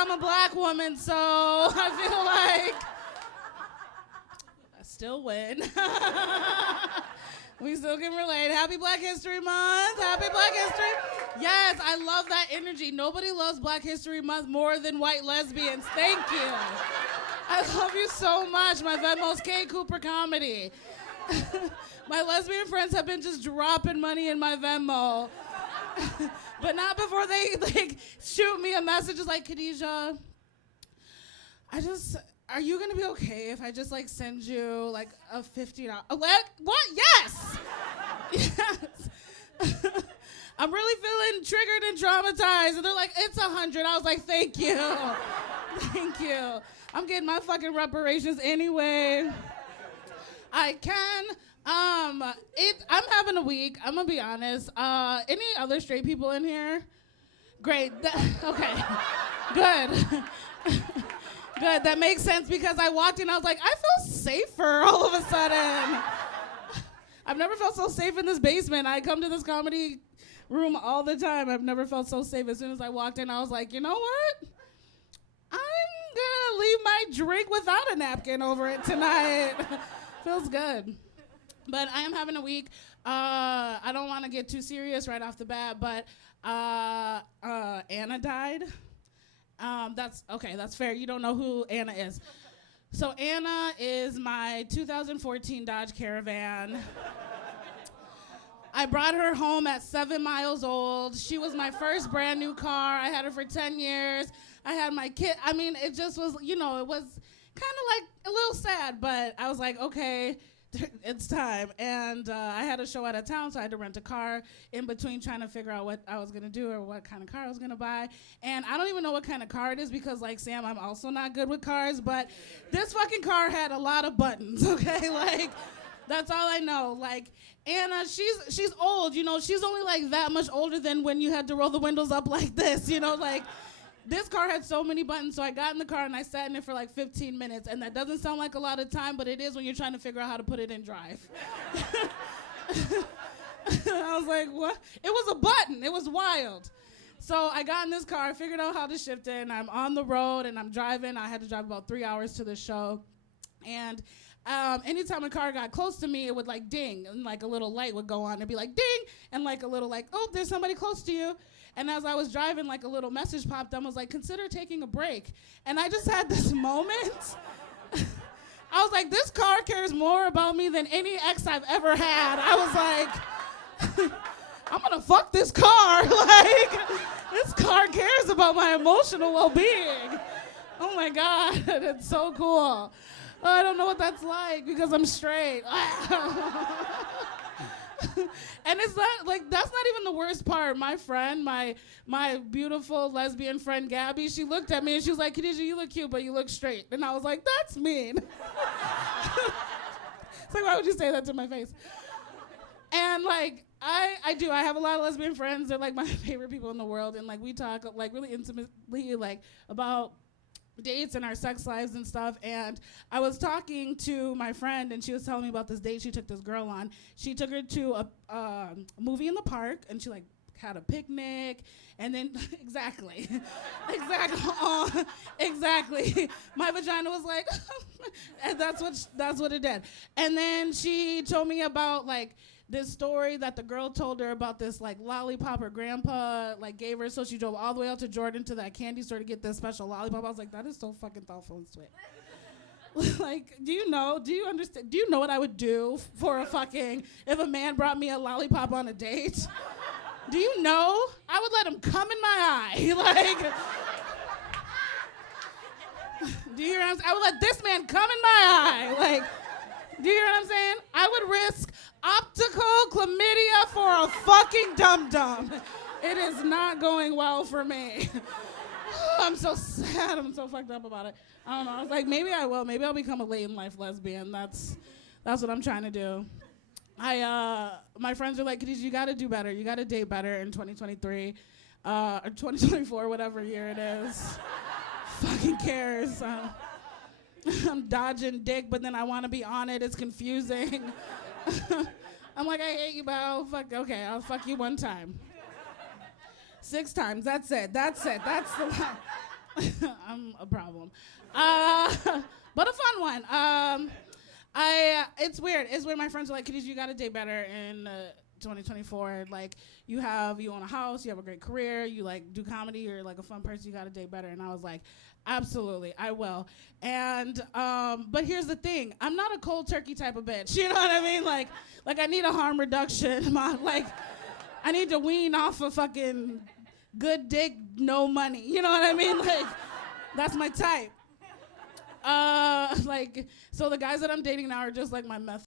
I'm a black woman, so I feel like I still win. We still can relate. Happy Black History Month. Happy Black History. Yes, I love that energy. Nobody loves Black History Month more than white lesbians. Thank you. I love you so much. My Venmo's K Cooper Comedy. My lesbian friends have been just dropping money in my Venmo. But not before they shoot me a message like, Khadijah, are you gonna be okay if I just send you a $50? What? Yes! Yes. I'm really feeling triggered and traumatized. And they're like, it's 100. I was like, thank you. Thank you. I'm getting my fucking reparations anyway. I can. I'm having a week. I'm gonna be honest. Any other straight people in here? Great. Okay. Good. Good. That makes sense because I walked in. I was like, I feel safer all of a sudden. I've never felt so safe in this basement. I come to this comedy room all the time. I've never felt so safe. As soon as I walked in, I was like, you know what? I'm gonna leave my drink without a napkin over it tonight. Feels good. But I am having a week. I don't want to get too serious right off the bat, but Anna died. That's fair. You don't know who Anna is. So Anna is my 2014 Dodge Caravan. I brought her home at 7 miles old. She was my first brand new car. I had her for 10 years. I had my kid. I mean, it just was, it was kind of a little sad, but I was like, okay, it's time. And I had a show out of town, so I had to rent a car in between trying to figure out what I was going to do or what kind of car I was going to buy. And I don't even know what kind of car it is because, like Sam, I'm also not good with cars, but this fucking car had a lot of buttons, okay? That's all I know. Anna, she's old, she's only that much older than when you had to roll the windows up like this, This car had so many buttons, so I got in the car and I sat in it for 15 minutes, and that doesn't sound like a lot of time, but it is when you're trying to figure out how to put it in drive. I was like, what? It was a button. It was wild. So I got in this car, figured out how to shift it, and I'm on the road, and I'm driving. I had to drive about 3 hours to the show, and anytime a car got close to me, it would ding, and a little light would go on. It'd be ding, and a little oh, there's somebody close to you. And as I was driving, a little message popped up. I was like, consider taking a break. And I just had this moment. I was like, this car cares more about me than any ex I've ever had. I was like, I'm gonna fuck this car. This car cares about my emotional well-being. Oh my God, it's so cool. Oh, I don't know what that's like because I'm straight. And it's not that's not even the worst part. My friend, my beautiful lesbian friend Gabby, she looked at me and she was like, Khadijah, you look cute, but you look straight. And I was like, that's mean. It's why would you say that to my face? And I do. I have a lot of lesbian friends. They're my favorite people in the world. And we talk really intimately about dates and our sex lives and stuff. And I was talking to my friend and she was telling me about this date she took this girl on. She took her to a movie in the park and she had a picnic and then exactly exactly my vagina was and that's what it did. And then she told me about this story that the girl told her about this lollipop her grandpa gave her, so she drove all the way out to Jordan to that candy store to get this special lollipop. I was like, that is so fucking thoughtful and sweet. Do you understand, do you know what I would do for if a man brought me a lollipop on a date? Do you know? I would let him come in my eye. Do you hear what I'm saying? I would let this man come in my eye. Do you hear what I'm saying? I would risk optical chlamydia for a fucking dum-dum. It is not going well for me. I'm so sad. I'm so fucked up about it. I don't know. I was like, maybe I will. Maybe I'll become a late-in-life lesbian. That's what I'm trying to do. My friends are like, Khadijah, you got to do better. You got to date better in 2023 or 2024, whatever year it is. Fucking cares. I'm dodging dick, but then I want to be on it. It's confusing. I'm like, I hate you, but I'll fuck you one time. 6 times, that's it. That's the line. I'm a problem. But a fun one. It's weird. It's weird. My friends are like, Khadijah, you gotta date better in 2024. Like, you own a house, you have a great career, you like do comedy, you're like a fun person, you gotta date better. And I was like, absolutely, I will. And but here's the thing, I'm not a cold turkey type of bitch. You know what I mean? Like I need a harm reduction. I need to wean off a fucking good dick, no money. You know what I mean? Like, that's my type. So the guys that I'm dating now are just like my meth